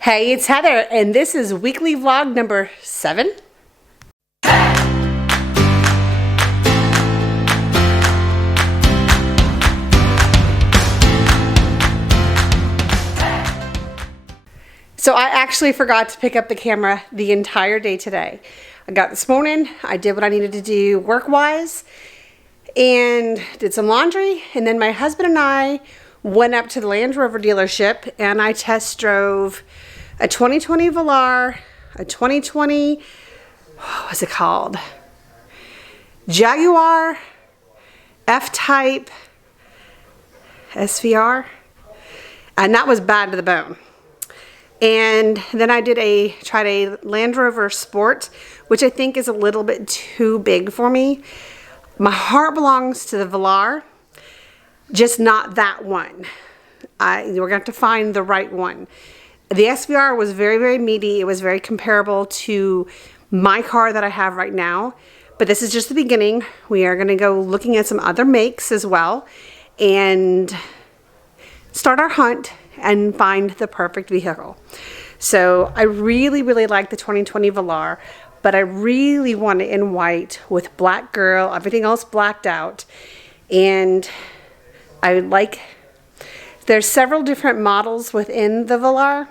Hey, it's Heather, and this is weekly vlog number 7. So I actually forgot to pick up the camera the entire day today. I got this morning, I did what I needed to do work-wise, and did some laundry, and then my husband and I went up to the Land Rover dealership, and I test drove a 2020 Velar, a 2020, what was it called? Jaguar F-Type SVR, and that was bad to the bone. And then I tried a Land Rover Sport, which I think is a little bit too big for me. My heart belongs to the Velar, just not that one. We're going to have to find the right one. The SVR was very, very meaty. It was very comparable to my car that I have right now. But this is just the beginning. We are going to go looking at some other makes as well and start our hunt and find the perfect vehicle. So I really, really like the 2020 Velar, but I really want it in white with black girl, everything else blacked out. And I would like, there's several different models within the Velar.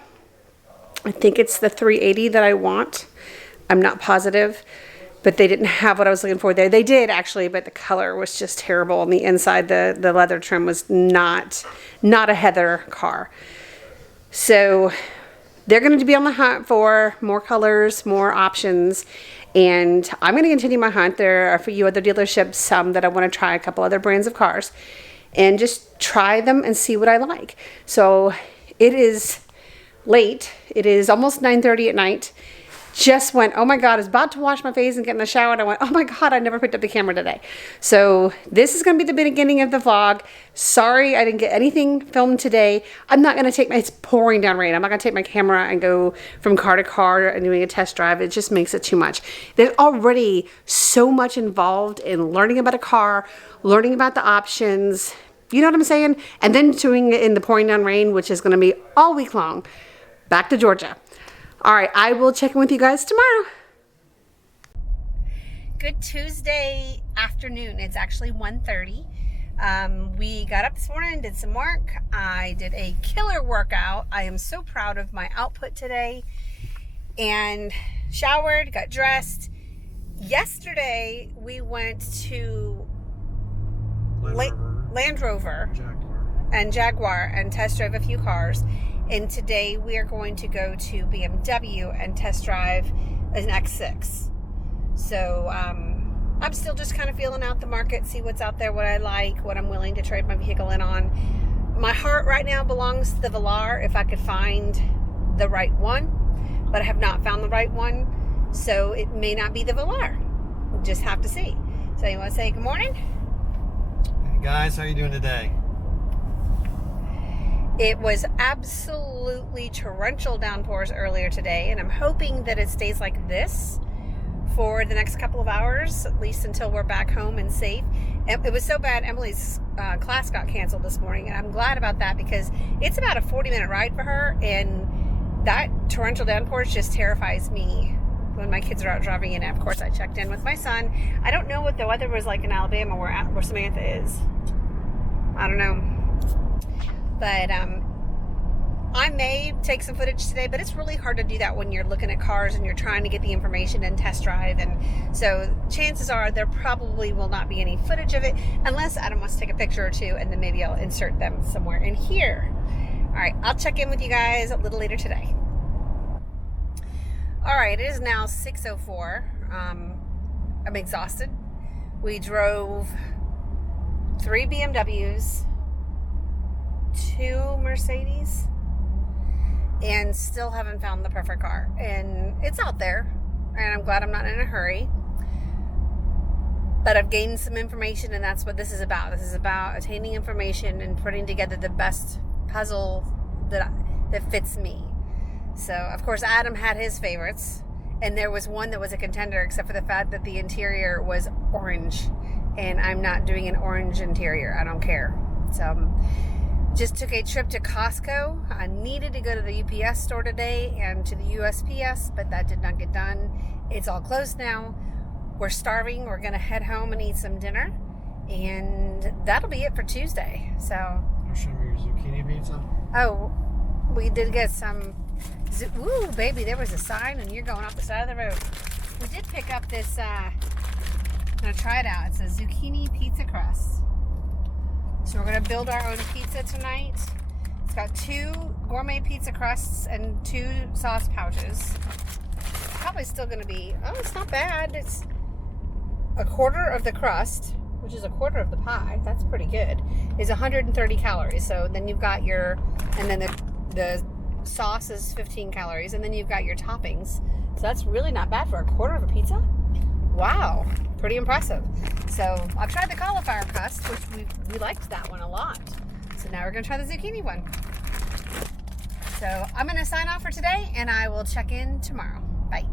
I think it's the 380 that I want. I'm not positive, but they didn't have what I was looking for there. They did actually, but the color was just terrible. On the inside, the leather trim was not a Heather car. So they're going to be on the hunt for more colors, more options, and I'm going to continue my hunt. There are a few other dealerships, some that I want to try a couple other brands of cars and just try them and see what I like. So it is late. It is almost 9:30 at night. Just went, oh my God, I was about to wash my face and get in the shower, and I went, oh my God, I never picked up the camera today. So this is going to be the beginning of the vlog. Sorry I didn't get anything filmed today. I'm not going to take it's pouring down rain. I'm not going to take my camera and go from car to car and doing a test drive. It just makes it too much. There's already so much involved in learning about a car, learning about the options, you know what I'm saying? And then doing it in the pouring down rain, which is going to be all week long. Back to Georgia. All right, I will check in with you guys tomorrow. Good Tuesday afternoon. It's actually 1:30. We got up this morning, did some work. I did a killer workout. I am so proud of my output today. And showered, got dressed. Yesterday, we went to Land Rover and Jaguar and test drove a few cars. And today we are going to go to BMW and test drive an X6. So I'm still just kind of feeling out the market, see what's out there, what I like, what I'm willing to trade my vehicle in on. My heart right now belongs to the Velar if I could find the right one, but I have not found the right one. So it may not be the Velar. We'll just have to see. So you want to say good morning? Hey guys, how are you doing today? It was absolutely torrential downpours earlier today, and I'm hoping that it stays like this for the next couple of hours, at least until we're back home and safe. It was so bad, Emily's class got canceled this morning, and I'm glad about that because it's about a 40-minute ride for her, and that torrential downpour just terrifies me when my kids are out driving in. And of course, I checked in with my son. I don't know what the weather was like in Alabama where Samantha is. I don't know. But I may take some footage today, but it's really hard to do that when you're looking at cars and you're trying to get the information and test drive. And so chances are there probably will not be any footage of it unless Adam wants to take a picture or two, and then maybe I'll insert them somewhere in here. All right, I'll check in with you guys a little later today. All right, it is now 6:04. I'm exhausted. We drove 3 BMWs, 2 Mercedes, and still haven't found the perfect car. And it's out there, and I'm glad I'm not in a hurry. But I've gained some information, and that's what this is about. This is about attaining information and putting together the best puzzle that fits me. So, of course, Adam had his favorites, and there was one that was a contender, except for the fact that the interior was orange, and I'm not doing an orange interior. I don't care. So Just took a trip to Costco. I needed to go to the UPS store today and to the USPS, but that did not get done. It's all closed now. We're starving. We're going to head home and eat some dinner. And that'll be it for Tuesday. So. You're showing me your zucchini pizza? Oh, we did get some. Ooh, baby, there was a sign and you're going off the side of the road. We did pick up this. I'm going to try it out. It's a zucchini pizza crust. So we're going to build our own pizza tonight. It's got 2 gourmet pizza crusts and 2 sauce pouches. Probably still going to be, oh, it's not bad. It's a quarter of the crust, which is a quarter of the pie. That's pretty good. Is 130 calories. So then you've got your, and then the sauce is 15 calories, and then you've got your toppings. So that's really not bad for a quarter of a pizza. Wow, pretty impressive. So I've tried the cauliflower crust, which we liked that one a lot. So now we're gonna try the zucchini one. So I'm gonna sign off for today and I will check in tomorrow. Bye.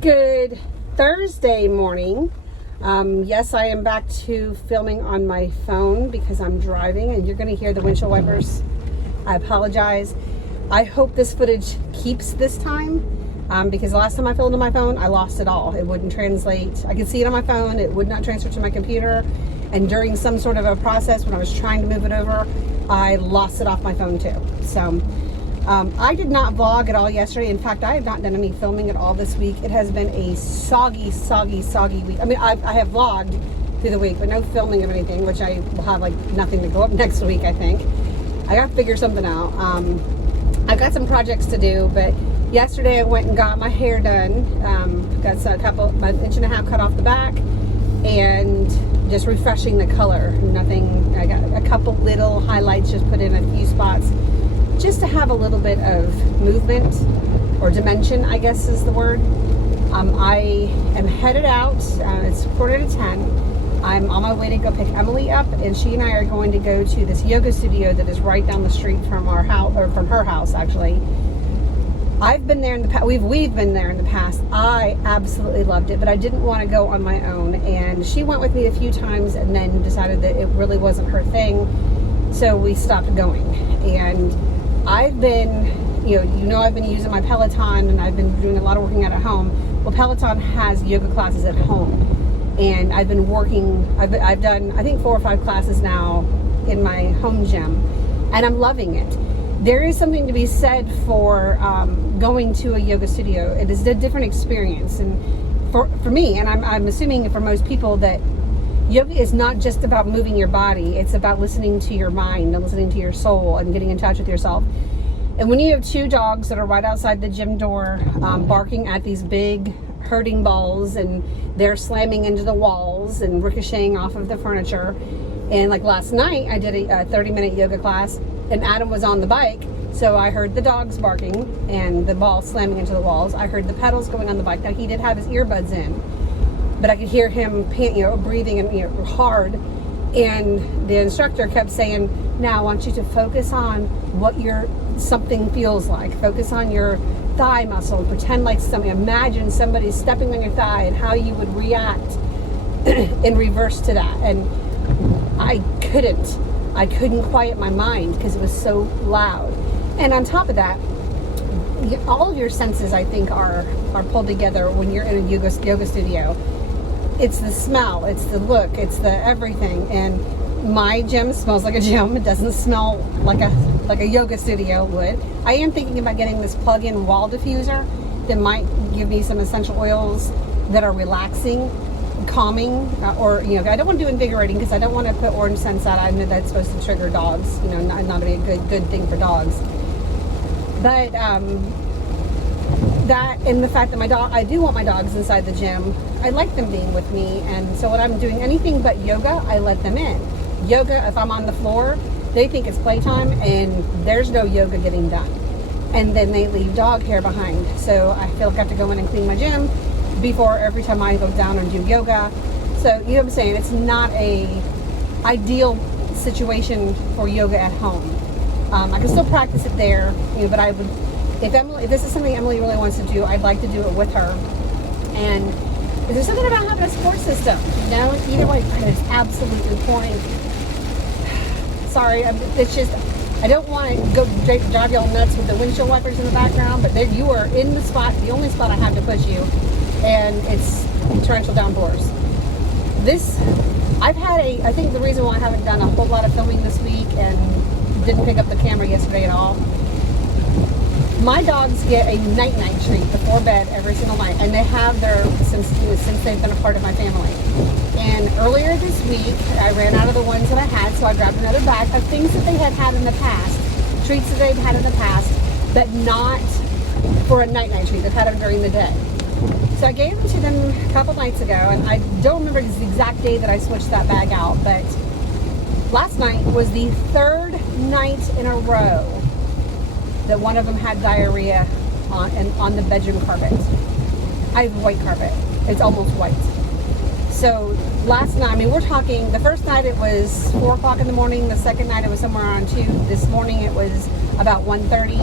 Good Thursday morning. Yes, I am back to filming on my phone because I'm driving and you're gonna hear the windshield wipers. I apologize. I hope this footage keeps this time. Because the last time I filmed on my phone, I lost it all. It wouldn't translate. I could see it on my phone. It would not transfer to my computer. And during some sort of a process when I was trying to move it over, I lost it off my phone too. So I did not vlog at all yesterday. In fact, I have not done any filming at all this week. It has been a soggy week. I mean, I have vlogged through the week, but no filming of anything, which I will have like nothing to go up next week, I think. I got to figure something out. I've got some projects to do, but yesterday I went and got my hair done. Got an inch and a half cut off the back and just refreshing the color. Nothing, I got a couple little highlights just put in a few spots just to have a little bit of movement or dimension, I guess is the word. I am headed out. It's 9:45. I'm on my way to go pick Emily up, and she and I are going to go to this yoga studio that is right down the street from our house, or from her house actually. I've been there in the past. We've been there in the past. I absolutely loved it, but I didn't want to go on my own. And she went with me a few times, and then decided that it really wasn't her thing, so we stopped going. And I've been, I've been using my Peloton, and I've been doing a lot of working out at home. Well, Peloton has yoga classes at home, and I've been working. I've done I think 4 or 5 classes now in my home gym, and I'm loving it. There is something to be said for going to a yoga studio. It is a different experience, and for me, and I'm assuming for most people, that yoga is not just about moving your body. It's about listening to your mind and listening to your soul and getting in touch with yourself. And when you have 2 dogs that are right outside the gym door, barking at these big hurting balls, and they're slamming into the walls and ricocheting off of the furniture. And like last night, I did a 30-minute yoga class, and Adam was on the bike, so I heard the dogs barking and the ball slamming into the walls. I heard the pedals going on the bike. Now, he did have his earbuds in, but I could hear him breathing and hard. And the instructor kept saying, now I want you to focus on what something feels like. Focus on your thigh muscle. Pretend like imagine somebody stepping on your thigh and how you would react in reverse to that. And I couldn't quiet my mind because it was so loud. And on top of that, all of your senses, I think, are pulled together when you're in a yoga studio. It's the smell, it's the look, it's the everything. And my gym smells like a gym. It doesn't smell like a yoga studio would. I am thinking about getting this plug-in wall diffuser that might give me some essential oils that are relaxing, calming, or I don't want to do invigorating because I don't want to put orange scents out. I know that's supposed to trigger dogs, not be a good thing for dogs. But that, and the fact that I do want my dogs inside the gym. I like them being with me, and so when I'm doing anything but yoga, I let them in. Yoga, if I'm on the floor, they think it's playtime, and there's no yoga getting done. And then they leave dog hair behind. So I feel like I have to go in and clean my gym before every time I go down and do yoga. So, you know what I'm saying? It's not a ideal situation for yoga at home. I can still practice it there, but I would, if this is something Emily really wants to do, I'd like to do it with her. And there's something about having a support system, either way, and it's absolutely pouring. sorry. It's just, I don't want to go drive y'all nuts with the windshield wipers in the background, but there you are in the spot, the only spot I have to push you, and it's torrential downpours. I think the reason why I haven't done a whole lot of filming this week and didn't pick up the camera yesterday at all, my dogs get a night-night treat before bed every single night, and they have their since they've been a part of my family. And earlier this week, I ran out of the ones that I had, so I grabbed another bag of things that they had had in the past, treats that they've had in the past, but not for a night-night treat. They've had them during the day. So I gave them to them a couple nights ago, and I don't remember the exact day that I switched that bag out, but last night was the third night in a row that one of them had diarrhea on the bedroom carpet. I have white carpet. It's almost white. So last night, I mean, we're talking, the first night it was 4 o'clock in the morning. The second night it was somewhere around 2. This morning it was about 1:30.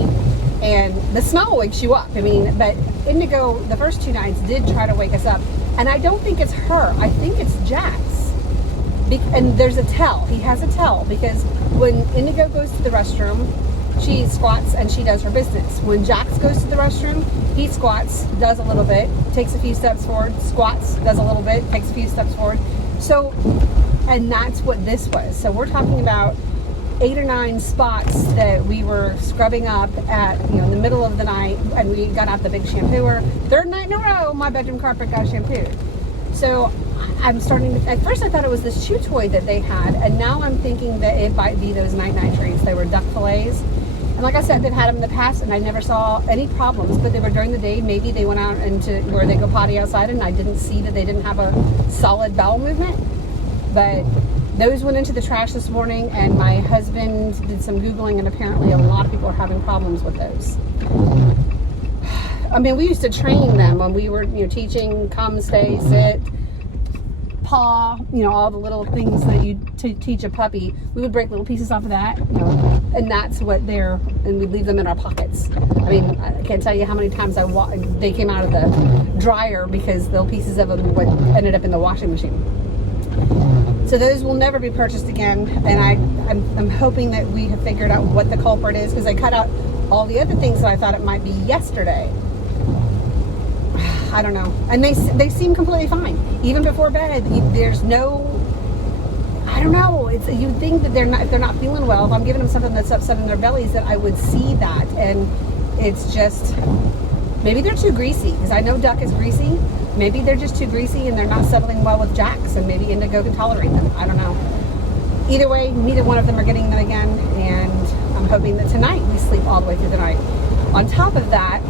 And the smell wakes you up. I mean, but Indigo, the first 2 nights, did try to wake us up. And I don't think it's her. I think it's Jax. And there's a tell. He has a tell. Because when Indigo goes to the restroom, she squats and she does her business. When Jax goes to the restroom, he squats, does a little bit, takes a few steps forward, squats, does a little bit, takes a few steps forward. So, and that's what this was. So we're talking about 8 or 9 spots that we were scrubbing up at, in the middle of the night, and we got out the big shampooer. Third night in a row, my bedroom carpet got shampooed. So I'm starting to, at first I thought it was this chew toy that they had, and now I'm thinking that it might be those night-night treats. They were duck fillets. And like I said, they've had them in the past, and I never saw any problems, but they were during the day. Maybe they went out into where they go potty outside, and I didn't see that they didn't have a solid bowel movement. But those went into the trash this morning, and my husband did some Googling, and apparently a lot of people are having problems with those. I mean, we used to train them when we were, teaching come, stay, sit, paw, all the little things that you teach a puppy. We would break little pieces off of that, and that's what and we'd leave them in our pockets. I mean, I can't tell you how many times they came out of the dryer because little pieces of them ended up in the washing machine. So those will never be purchased again, and I'm hoping that we have figured out what the culprit is, because I cut out all the other things that I thought it might be yesterday. I don't know. And they seem completely fine. Even before bed, there's no, I don't know. You'd think that if they're not feeling well, if I'm giving them something that's upset in their bellies, that I would see that. And it's just, maybe they're too greasy, because I know Duck is greasy. Maybe they're just too greasy and they're not settling well with Jax, and maybe Indigo can tolerate them. I don't know. Either way, neither one of them are getting them again, and I'm hoping that tonight we sleep all the way through the night. On top of that,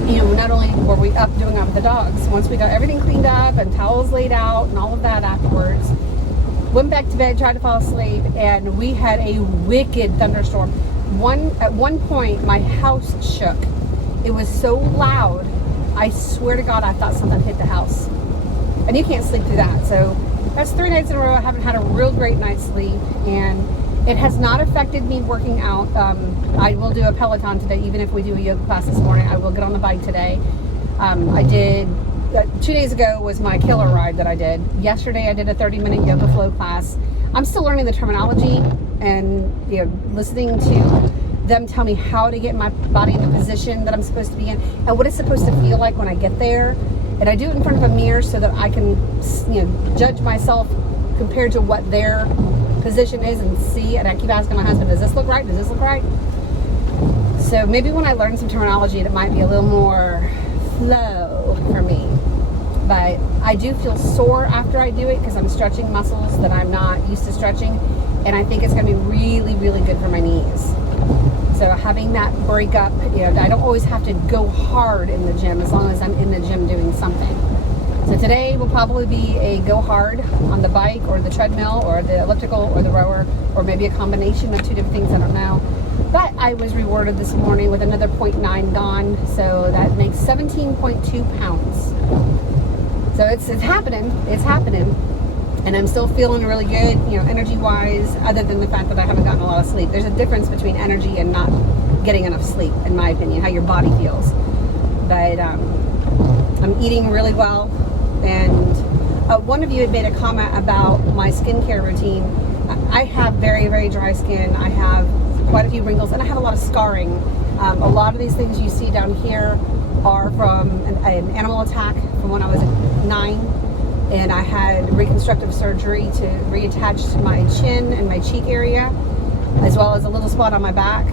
not only were we up doing up with the dogs, once we got everything cleaned up and towels laid out and all of that afterwards, went back to bed, tried to fall asleep, and we had a wicked thunderstorm. At one point, my house shook. It was so loud, I swear to God, I thought something hit the house. And you can't sleep through that. So that's 3 nights in a row. I haven't had a real great night's sleep, and it has not affected me working out. I will do a Peloton today, even if we do a yoga class this morning. I will get on the bike today. I did, 2 days ago was my killer ride that I did. Yesterday I did a 30-minute yoga flow class. I'm still learning the terminology and listening to them tell me how to get my body in the position that I'm supposed to be in, and what it's supposed to feel like when I get there. And I do it in front of a mirror so that I can, judge myself compared to what their position is and see. And I keep asking my husband, does this look right? Does this look right? So maybe when I learn some terminology, it might be a little more flow for me. But I do feel sore after I do it because I'm stretching muscles that I'm not used to stretching. And I think it's going to be really, really good for my knees. So having that break up, I don't always have to go hard in the gym as long as I'm in the gym doing something. So today will probably be a go hard on the bike or the treadmill or the elliptical or the rower, or maybe a combination of 2 different things, I don't know. But I was rewarded this morning with another 0.9 gone, so that makes 17.2 pounds. So it's happening. It's happening. And I'm still feeling really good, energy-wise, other than the fact that I haven't gotten a lot of sleep. There's a difference between energy and not getting enough sleep, in my opinion, how your body feels. But I'm eating really well. And one of you had made a comment about my skincare routine. I have very, very dry skin. I have quite a few wrinkles, and I have a lot of scarring. A lot of these things you see down here are from an animal attack from when I was 9, and I had reconstructive surgery to reattach my chin and my cheek area, as well as a little spot on my back.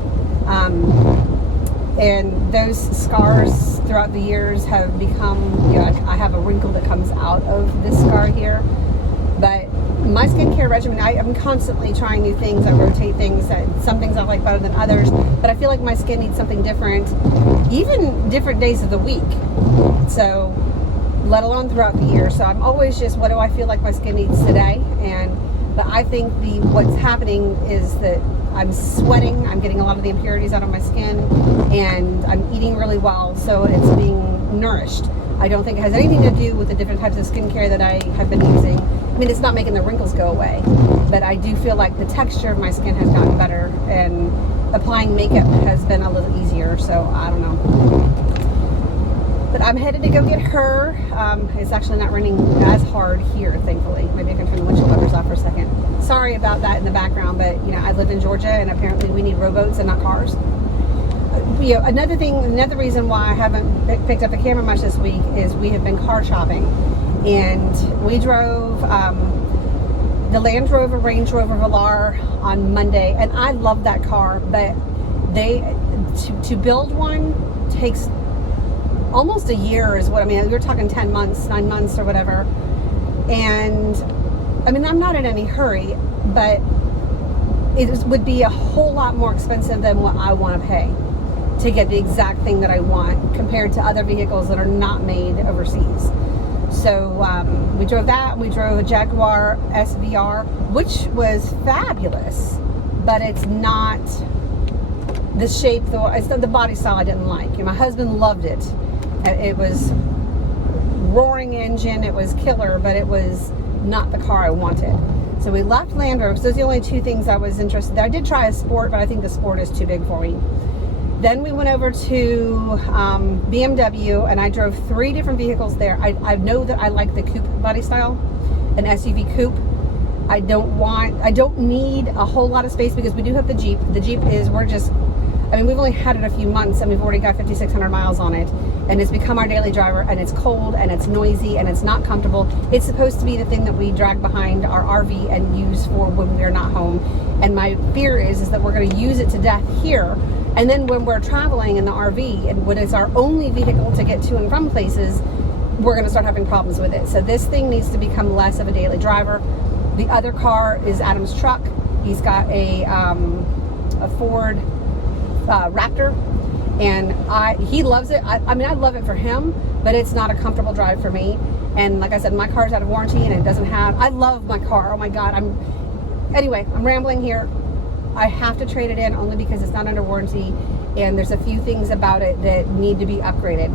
And those scars throughout the years have become, you know, I have a wrinkle that comes out of this scar here. But my skincare regimen, I'm constantly trying new things. I rotate things. Some things I like better than others. But I feel like my skin needs something different, even different days of the week. So, let alone throughout the year. So I'm always just, what do I feel like my skin needs today? But I think what's happening is that I'm sweating, I'm getting a lot of the impurities out of my skin, and I'm eating really well, so it's being nourished. I don't think it has anything to do with the different types of skincare that I have been using. I mean, it's not making the wrinkles go away, but I do feel like the texture of my skin has gotten better, and applying makeup has been a little easier, so I don't know. But I'm headed to go get her. It's actually not raining as hard here, thankfully. Maybe I can turn the windshield wipers off for a second. Sorry about that in the background, but you know, I live in Georgia, and apparently we need rowboats and not cars. You know, another reason why I haven't picked up the camera much this week is we have been car shopping, and we drove the Land Rover Range Rover Velar on Monday, and I love that car, but to build one takes almost a year is what I mean. We're talking 10 months, 9 months or whatever. And I mean, I'm not in any hurry, but it would be a whole lot more expensive than what I want to pay to get the exact thing that I want compared to other vehicles that are not made overseas. So we drove that. We drove a Jaguar SVR, which was fabulous, but it's not the shape, it's the body style I didn't like. You know, my husband loved it. It was roaring engine, it was killer, but it was not the car I wanted. So we left Land Rover. So those are the only two things I was interested in. I did try a Sport, but I think the Sport is too big for me. Then we went over to BMW, and I drove 3 different vehicles there. I know that I like the coupe body style, an SUV coupe. I don't need a whole lot of space because we do have the Jeep. The Jeep is, we've only had it a few months, and we've already got 5,600 miles on it, and it's become our daily driver, and it's cold, and it's noisy, and it's not comfortable. It's supposed to be the thing that we drag behind our RV and use for when we're not home, and my fear is that we're going to use it to death here, and then when we're traveling in the RV, and when it's our only vehicle to get to and from places, we're going to start having problems with it. So this thing needs to become less of a daily driver. The other car is Adam's truck. He's got a Ford Raptor, and he loves it. I mean, I love it for him, but it's not a comfortable drive for me. And like I said, my car's out of warranty, and it doesn't have, I love my car. Oh my God. Anyway, I'm rambling here. I have to trade it in only because it's not under warranty, and there's a few things about it that need to be upgraded.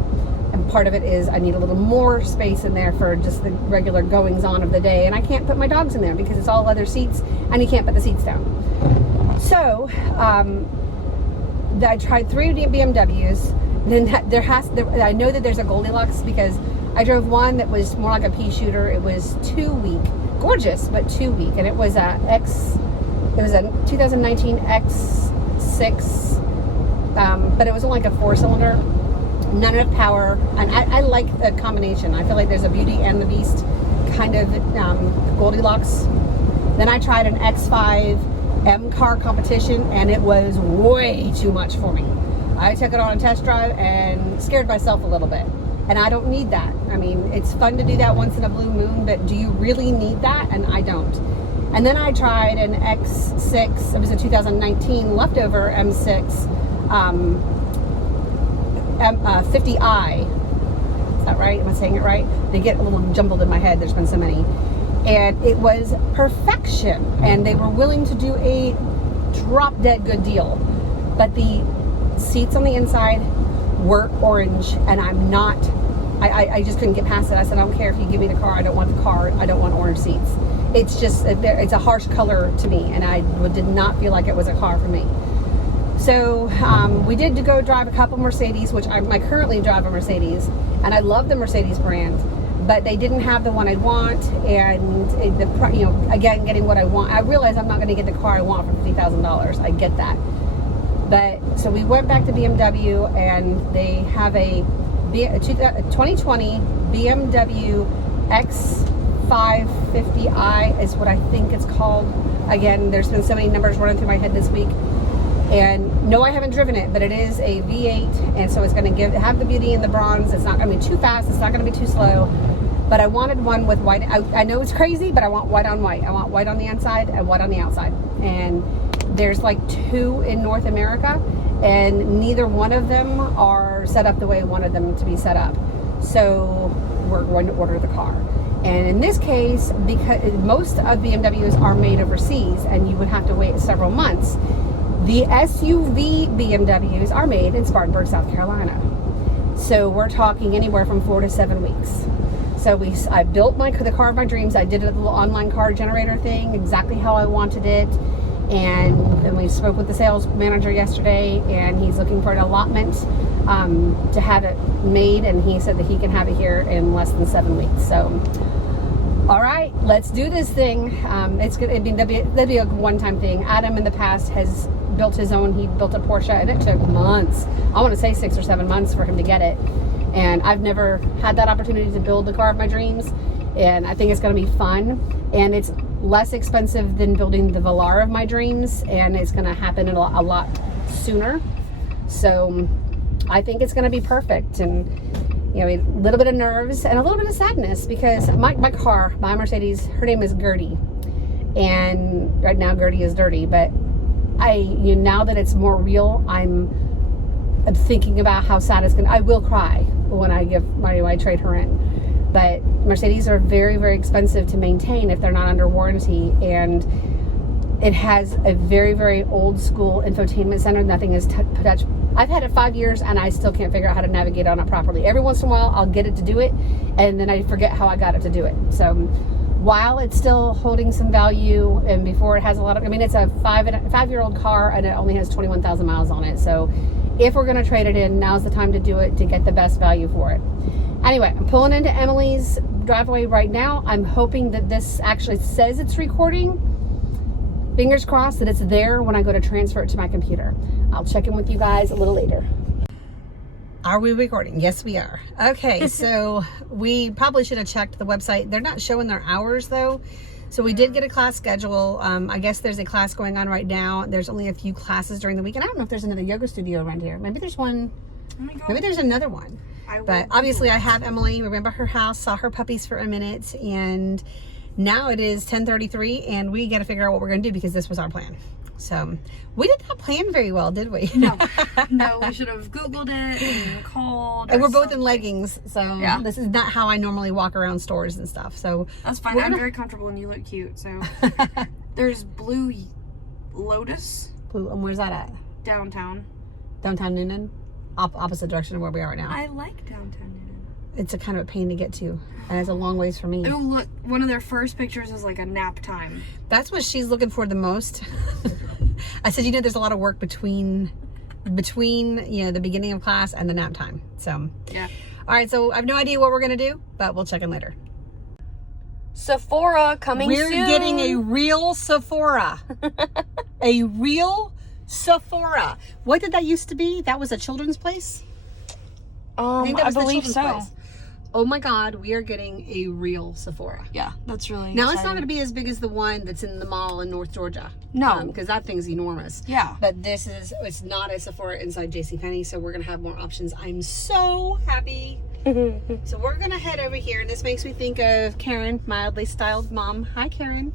And part of it is I need a little more space in there for just the regular goings on of the day, and I can't put my dogs in there because it's all leather seats, and you can't put the seats down. So, I tried 3 BMWs. Then I know that there's a Goldilocks because I drove one that was more like a pea shooter. It was too weak, gorgeous, but too weak, and it was a 2019 X6, but it was only like a 4-cylinder, not enough power, and I like the combination. I feel like there's a Beauty and the Beast kind of Goldilocks. Then I tried an X5 M car competition, and it was way too much for me. I took it on a test drive and scared myself a little bit, and I don't need that. I mean, it's fun to do that once in a blue moon, but do you really need that? And I don't. And then I tried an X6. It was a 2019 leftover M6 50i. Is that right? Am I saying it right? They get a little jumbled in my head. There's been so many. And it was perfection, and they were willing to do a drop dead good deal, but the seats on the inside were orange, and I just couldn't get past it. I said, I don't care if you give me the car, I don't want the car, I don't want orange seats. It's just, it's a harsh color to me, and I did not feel like it was a car for me. So we did go drive a couple Mercedes, which I currently drive a Mercedes, and I love the Mercedes brand. but they didn't have the one I want, and again, getting what I want. I realize I'm not going to get the car I want for $50,000. I get that. But so we went back to BMW, and they have a 2020 BMW X550i is what I think it's called. Again, there's been so many numbers running through my head this week. And no, I haven't driven it, but it is a V8, and so it's going to have the beauty and the bronze. It's not going to be too fast. It's not going to be too slow. But I wanted one with white. I know it's crazy, but I want white on white. I want white on the inside and white on the outside. And there's like 2 in North America, and neither one of them are set up the way I wanted them to be set up. So we're going to order the car. And in this case, because most of BMWs are made overseas, and you would have to wait several months, the SUV BMWs are made in Spartanburg, South Carolina. So we're talking anywhere from 4 to 7 weeks. So I built the car of my dreams. I did a little online car generator thing, exactly how I wanted it. And we spoke with the sales manager yesterday, and he's looking for an allotment to have it made. And he said that he can have it here in less than 7 weeks. So, all right, let's do this thing. It's good. That'd be a one-time thing. Adam in the past has built his own. He built a Porsche, and it took months. I want to say 6 or 7 months for him to get it. And I've never had that opportunity to build the car of my dreams. And I think it's going to be fun. And it's less expensive than building the Velar of my dreams. And it's going to happen a lot sooner. So I think it's going to be perfect. And, a little bit of nerves and a little bit of sadness, because my Mercedes, her name is Gertie. And right now Gertie is dirty. But now that it's more real, I'm thinking about how sad it's going to. I will cry when I trade her in. But Mercedes are very, very expensive to maintain if they're not under warranty, and it has a very, very old school infotainment center. Nothing is touched. I've had it 5 years, and I still can't figure out how to navigate on it properly. Every once in a while, I'll get it to do it, and then I forget how I got it to do it. So while it's still holding some value, and before it has a lot of, it's a 5-year-old car, and it only has 21,000 miles on it. So if we're going to trade it in, now's the time to do it to get the best value for it. Anyway, I'm pulling into Emily's driveway right now. I'm hoping that this actually says it's recording. Fingers crossed that it's there when I go to transfer it to my computer. I'll check in with you guys a little later. Are we recording? Yes, we are. Okay, so we probably should have checked the website. They're not showing their hours though. So we did get a class schedule. I guess there's a class going on right now. There's only a few classes during the week. And I don't know if there's another yoga studio around here. Maybe there's one. Oh my God. Maybe there's another one. But obviously I have Emily. We went by her house, saw her puppies for a minute, and now it is 10:33, and we got to figure out what we're going to do, because this was our plan. So we did not plan very well, did we? No, we should have Googled it and called. And we're both in leggings, so yeah. This is not how I normally walk around stores and stuff. So that's fine. I'm very comfortable, and you look cute. So there's Blue Lotus. And where's that at? Downtown. Downtown Noonan, opposite direction of where we are right now. I like downtown Noonan. It's a kind of a pain to get to, and it's a long ways for me. Oh, look, one of their first pictures is like a nap time. That's what she's looking for the most. I said, there's a lot of work between the beginning of class and the nap time. So yeah. All right, so I have no idea what we're gonna do, but we'll check in later. Sephora coming soon. We're getting a real Sephora. A real Sephora. What did that used to be? That was a children's place? I believe so. Place. Oh my God, we are getting a real Sephora. Yeah, that's really Now exciting. It's not going to be as big as the one that's in the mall in North Georgia. No. Because that thing's enormous. Yeah. But it's not a Sephora inside JCPenney, so we're going to have more options. I'm so happy. So we're going to head over here. This makes me think of Karen, mildly styled mom. Hi, Karen.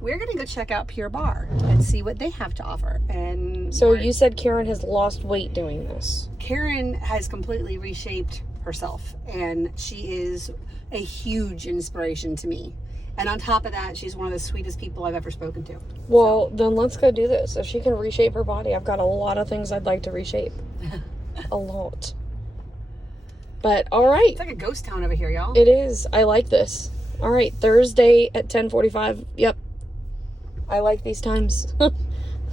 We're going to go check out Pure Barre and see what they have to offer. And so you said Karen has lost weight doing this. Karen has completely reshaped herself, and she is a huge inspiration to me. And on top of that, she's one of the sweetest people I've ever spoken to. Well, then let's go do this. If she can reshape her body, I've got a lot of things I'd like to reshape. A lot. But all right. It's like a ghost town over here, y'all. It is. I like this. All right, Thursday at 10:45. Yep. I like these times.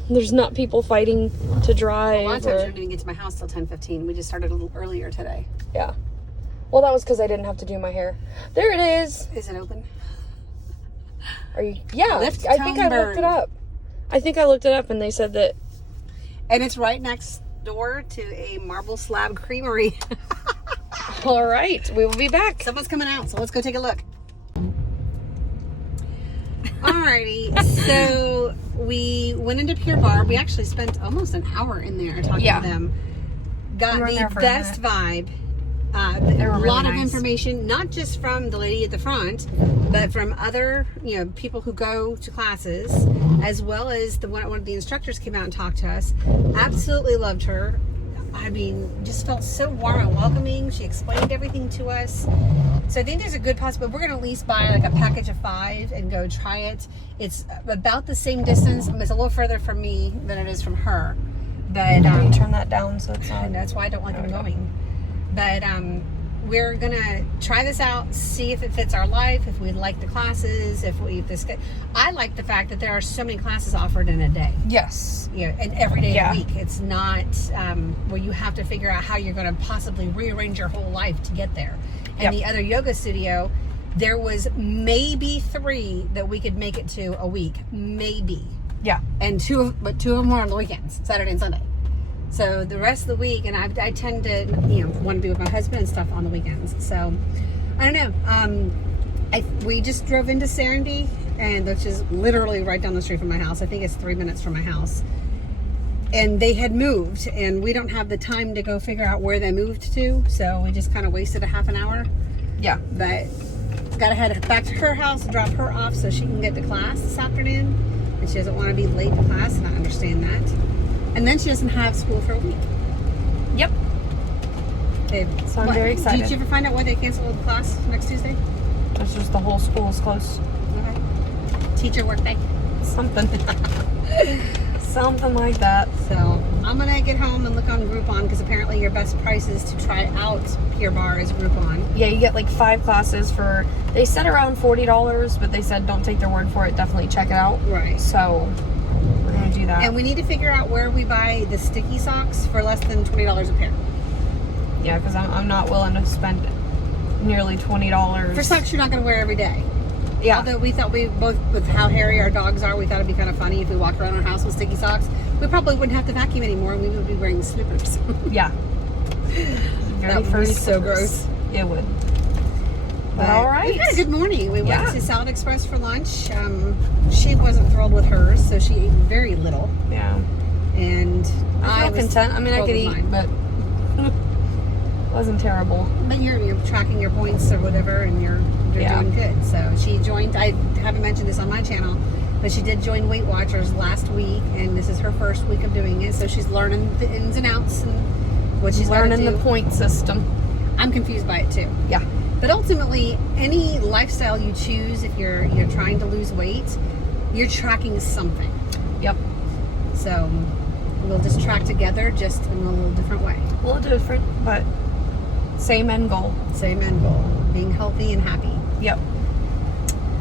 There's not people fighting to drive. A lot of times we don't even get to my house till 10:15. We just started a little earlier today. Yeah. Well, that was because I didn't have to do my hair. There it is. Is it open? Are you? Yeah. Lift I think I tone looked it burn. up. I think I looked it up and they said that. And it's right next door to a marble slab creamery. All right. We will be back. Someone's coming out, so let's go take a look. Alrighty, so we went into Pure Barre. We actually spent almost an hour in there talking Yeah. to them. Got We were in the there for a best vibe. A were really lot of nice. information, not just from the lady at the front, but from other, people who go to classes, as well as one of the instructors came out and talked to us. Absolutely loved her. I mean, just felt so warm and welcoming. She explained everything to us. So I think there's a good possibility. We're going to at least buy like a package of 5 and go try it. It's about the same distance. It's a little further from me than it is from her. But Can you turn that down so it's not? and that's why I don't like them going. But we're gonna try this out, see if it fits our life, if we like the classes, I like the fact that there are so many classes offered in a day. Yes. And every day Yeah. of the week. It's not where you have to figure out how you're going to possibly rearrange your whole life to get there. And Yep. the other yoga studio, there was maybe 3 that we could make it to a week, maybe. Yeah. And 2 of them were on the weekends, Saturday and Sunday. So the rest of the week, and I tend to, want to be with my husband and stuff on the weekends. So I don't know. We just drove into Serenity, and which is literally right down the street from my house. I think it's 3 minutes from my house. And they had moved, and we don't have the time to go figure out where they moved to. So we just kind of wasted a half an hour. Yeah. But got to head back to her house, drop her off so she can get to class this afternoon. And she doesn't want to be late to class, and I understand that. And then she doesn't have school for a week. Yep. So I'm very excited. Did you ever find out why they canceled the class next Tuesday? It's just the whole school is closed. Okay. Teacher work day. Something. Something like that. So I'm going to get home and look on Groupon, because apparently your best prices to try out Pure Barre is Groupon. Yeah, you get like 5 classes for, they said around $40, but they said don't take their word for it. Definitely check it out. Right. So we're going to do that. And we need to figure out where we buy the sticky socks for less than $20 a pair. Yeah, because I'm not willing to spend nearly $20. For socks you're not going to wear every day. Yeah. Although we thought we both, with how hairy our dogs are, we thought it'd be kind of funny if we walked around our house with sticky socks. We probably wouldn't have to vacuum anymore, and we would be wearing slippers. Yeah. That would be furry so slippers. gross. It would. But all right. We had a good morning. We Yeah. went to Salad Express for lunch. She wasn't thrilled with hers, so she ate very little. Yeah. And I was feel content. I mean, I thrilled could with eat, mine. but wasn't terrible. But you're tracking your points or whatever, and you're Yeah. doing good. So she joined. I haven't mentioned this on my channel, but she did join Weight Watchers last week, and this is her first week of doing it. So she's learning the ins and outs and what she's Learning learning the point system. I'm confused by it too. Yeah. But ultimately, any lifestyle you choose, if you're trying to lose weight, you're tracking something. Yep. So we'll just track together, just in a little different way. A little different, but same end goal. Same end goal: being healthy and happy. Yep.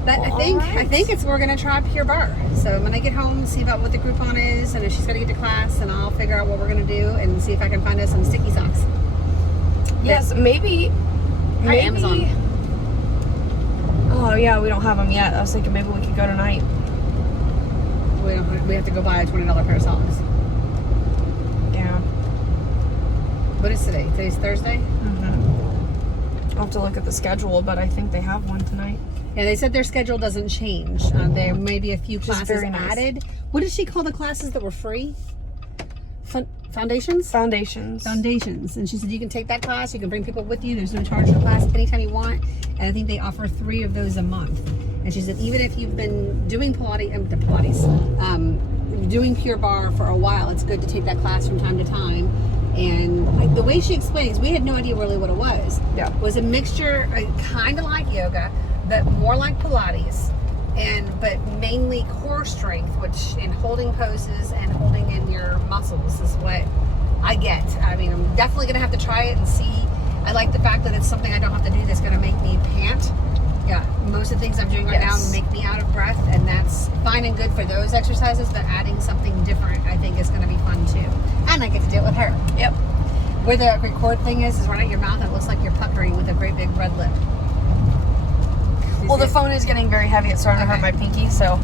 But Well, I think we're gonna try Pure Barre. So when I get home, see about what the Groupon is, and if she's gonna get to class, and I'll figure out what we're gonna do, and see if I can find us some sticky socks. Yes, maybe. Try Amazon. Oh yeah, we don't have them yet. I was thinking maybe we could go tonight. We have to go buy a $20 pair of socks. Yeah. What is today? Today's Thursday. I'll have to look at the schedule, but I think they have one tonight. Yeah, they said their schedule doesn't change. There may be a few is classes very nice. added. What did she call the classes that were free? Foundations? Foundations. Foundations. And she said you can take that class, you can bring people with you, there's no charge for class anytime you want. And I think they offer 3 of those a month. And she said even if you've been doing doing Pure Barre for a while, it's good to take that class from time to time. And the way she explains, we had no idea really what it was. Yeah. Was a mixture, kind of like yoga, but more like Pilates, but mainly core strength, which in holding poses and holding in your muscles is what I get. I mean, I'm definitely going to have to try it and see. I like the fact that it's something I don't have to do that's going to make me pant. Yeah, most of the things I'm doing right now make me out of breath, and that's fine and good for those exercises, but adding something different I think is going to be fun too. And I get to do it with her. Yep. Where the record thing is right at your mouth. It looks like you're puckering with a great big red lip. Well, the phone is getting very heavy. It's starting to hurt my pinky, so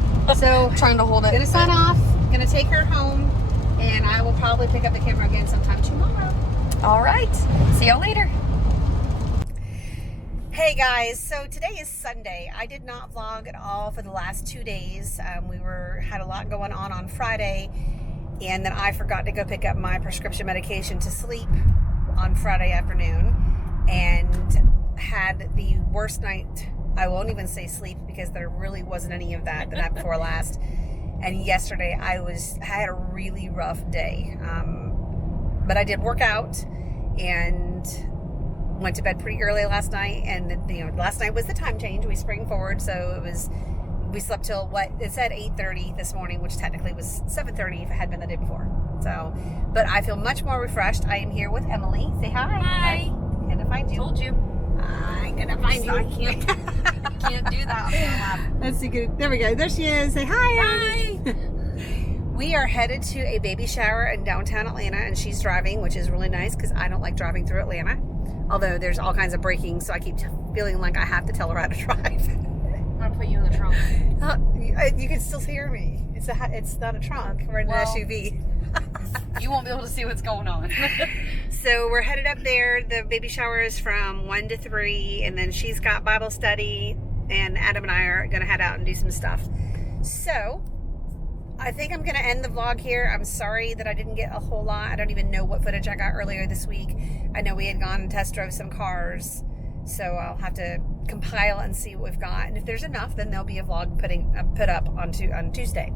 trying to hold it. Gonna sign off. Gonna take her home, and I will probably pick up the camera again sometime tomorrow. All right. See y'all later. Hey guys, so today is Sunday. I did not vlog at all for the last 2 days. We had a lot going on Friday, and then I forgot to go pick up my prescription medication to sleep on Friday afternoon, and had the worst night. I won't even say sleep because there really wasn't any of that the night before last. And yesterday I had a really rough day. But I did work out and went to bed pretty early last night. And last night was the time change. We spring forward, so we slept till it said 8:30 this morning, which technically was 7:30 if it had been the day before. So, but I feel much more refreshed. I am here with Emily. Say hi. Hi. Gonna find you. Told you. I'm gonna find you. I can't do that. Let's see. Good. There we go. There she is. Say hi. Hi. We are headed to a baby shower in downtown Atlanta, and she's driving, which is really nice because I don't like driving through Atlanta. Although there's all kinds of braking, so I keep feeling like I have to tell her how to drive. I'm gonna put you in the trunk. You can still hear me. It's not a trunk. We're in an SUV. You won't be able to see what's going on. So we're headed up there. The baby shower is from 1 to 3, and then she's got Bible study, and Adam and I are going to head out and do some stuff. So I think I'm going to end the vlog here. I'm sorry that I didn't get a whole lot. I don't even know what footage I got earlier this week. I know we had gone and test drove some cars, so I'll have to compile and see what we've got. And if there's enough, then there'll be a vlog put up on Tuesday.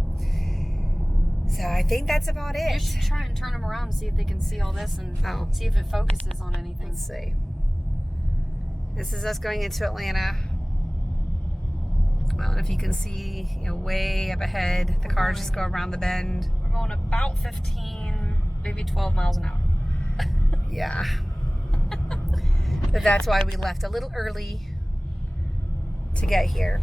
So I think that's about it. You should try and turn them around and see if they can see all this and see if it focuses on anything. Let's see. This is us going into Atlanta. Well, if you can see, way up ahead, the cars just go around the bend. We're going about 15, maybe 12 miles an hour. Yeah. But that's why we left a little early to get here.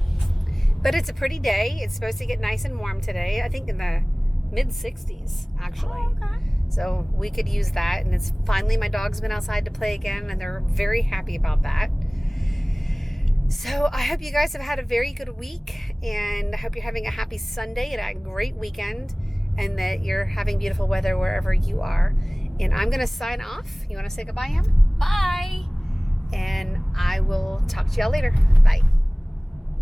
But it's a pretty day. It's supposed to get nice and warm today. I think in the mid-60s, actually. Oh, okay. So we could use that. And it's finally, my dog's been outside to play again, and they're very happy about that. So I hope you guys have had a very good week, and I hope you're having a happy Sunday and a great weekend, and that you're having beautiful weather wherever you are. And I'm going to sign off. You want to say goodbye, Em? Bye. And I will talk to y'all later. Bye.